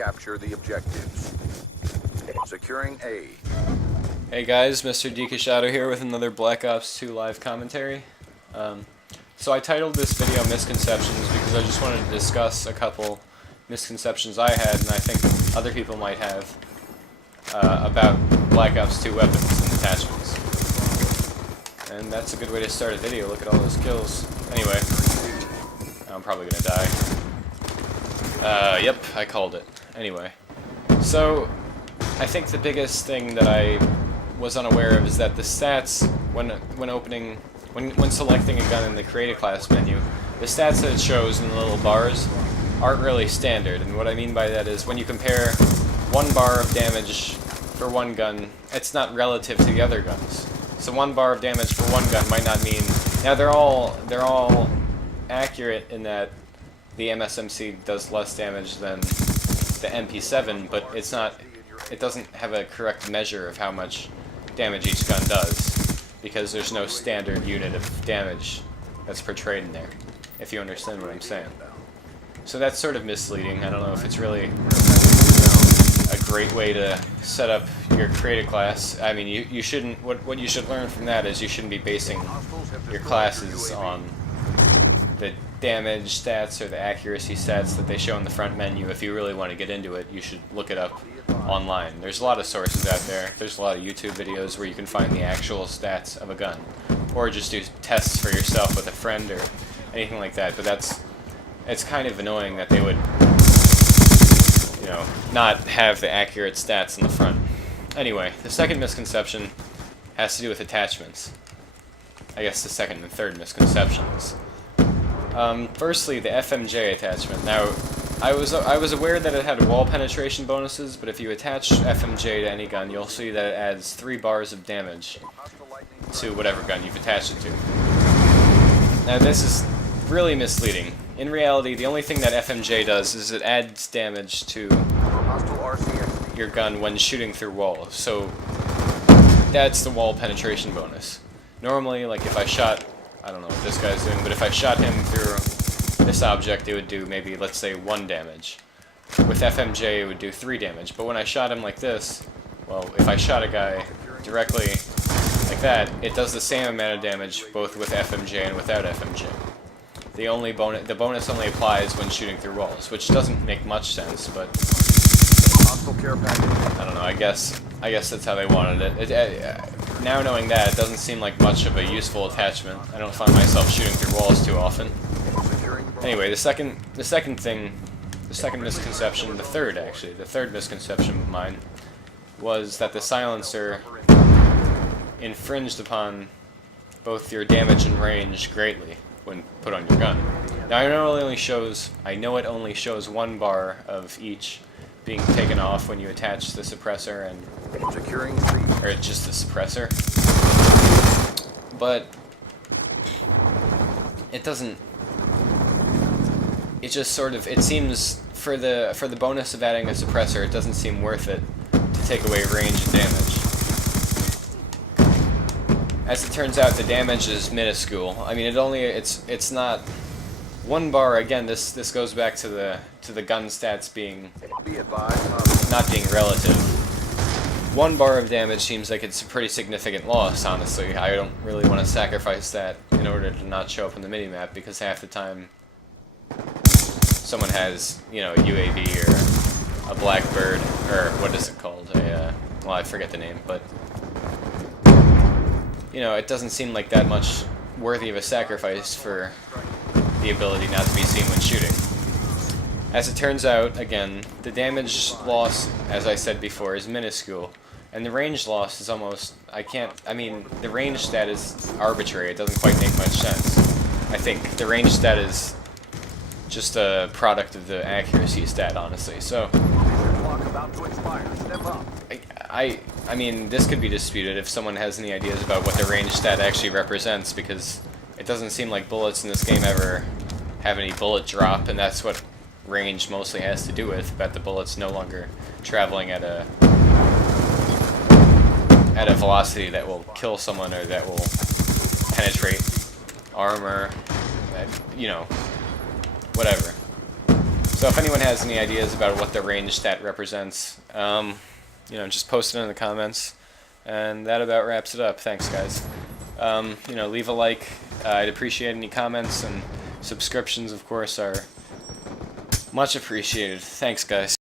capture the objectives. Securing A. Hey guys, Mr. Dekashadow here with another Black Ops 2 live commentary. So I titled this video Misconceptions because I just wanted to discuss a couple misconceptions I had and I think other people might have about Black Ops 2 weapons and attachments. And that's a good way to start a video. Look at all those kills. Anyway, I'm probably gonna die. Yep, I called it. Anyway, so I think the biggest thing that I was unaware of is that the stats when selecting a gun in the create a class menu, the stats that it shows in the little bars aren't really standard. And what I mean by that is when you compare one bar of damage for one gun, it's not relative to the other guns. So 1 bar of damage for one gun might not mean... Now they're all accurate in that the MSMC does less damage than the MP7, but it's not. It doesn't have a correct measure of how much damage each gun does, because there's no standard unit of damage that's portrayed in there, if you understand what I'm saying. So that's sort of misleading. I don't know if it's really a great way to set up your create a class. I mean, you shouldn't. What you should learn from that is you shouldn't be basing your classes on the damage stats or the accuracy stats that they show in the front menu. If you really want to get into it, you should look it up online. There's a lot of sources out there. There's a lot of YouTube videos where you can find the actual stats of a gun, or just do tests for yourself with a friend or anything like that. But it's kind of annoying that they would, you know, not have the accurate stats in the front. Anyway, the second misconception has to do with attachments. I guess the second and third misconceptions. Firstly, the FMJ attachment. Now, I was aware that it had wall penetration bonuses, but if you attach FMJ to any gun, you'll see that it adds 3 bars of damage to whatever gun you've attached it to. Now, this is really misleading. In reality, the only thing that FMJ does is it adds damage to your gun when shooting through walls. So that's the wall penetration bonus. Normally, like if I shot, I don't know what this guy's doing, but if I shot him through this object, it would do maybe, let's say, 1 damage. With FMJ, it would do 3 damage. But when I shot him like this, well, if I shot a guy directly like that, it does the same amount of damage both with FMJ and without FMJ. The bonus only applies when shooting through walls, which doesn't make much sense, but I don't know. I guess that's how they wanted it. Now knowing that, it doesn't seem like much of a useful attachment. I don't find myself shooting through walls too often. Anyway, the second misconception, the third misconception of mine, was that the silencer infringed upon both your damage and range greatly when put on your gun. Now I know it only shows 1 bar of each being taken off when you attach the suppressor and or just the suppressor, but it doesn't. It just sort of, it seems for the bonus of adding a suppressor, it doesn't seem worth it to take away range and damage. As it turns out, the damage is minuscule. I mean, it's not 1 bar. Again, this goes back to the gun stats being not being relative. 1 bar of damage seems like it's a pretty significant loss, honestly. I don't really want to sacrifice that in order to not show up on the minimap, because half the time someone has, you know, a UAV or a Blackbird, or what is it called? Well, I forget the name, but you know, it doesn't seem like that much worthy of a sacrifice for the ability not to be seen when shooting. As it turns out, again, the damage loss, as I said before, is minuscule, and the range loss is almost, I mean, the range stat is arbitrary. It doesn't quite make much sense. I think the range stat is just a product of the accuracy stat, honestly. So I mean, this could be disputed if someone has any ideas about what the range stat actually represents, because it doesn't seem like bullets in this game ever have any bullet drop, and that's what range mostly has to do with, about the bullets no longer traveling at a velocity that will kill someone or that will penetrate armor, you know, whatever. So if anyone has any ideas about what the range stat represents, just post it in the comments. And that about wraps it up. Thanks, guys. Leave a like. I'd appreciate any comments, and subscriptions, of course, are much appreciated. Thanks, guys.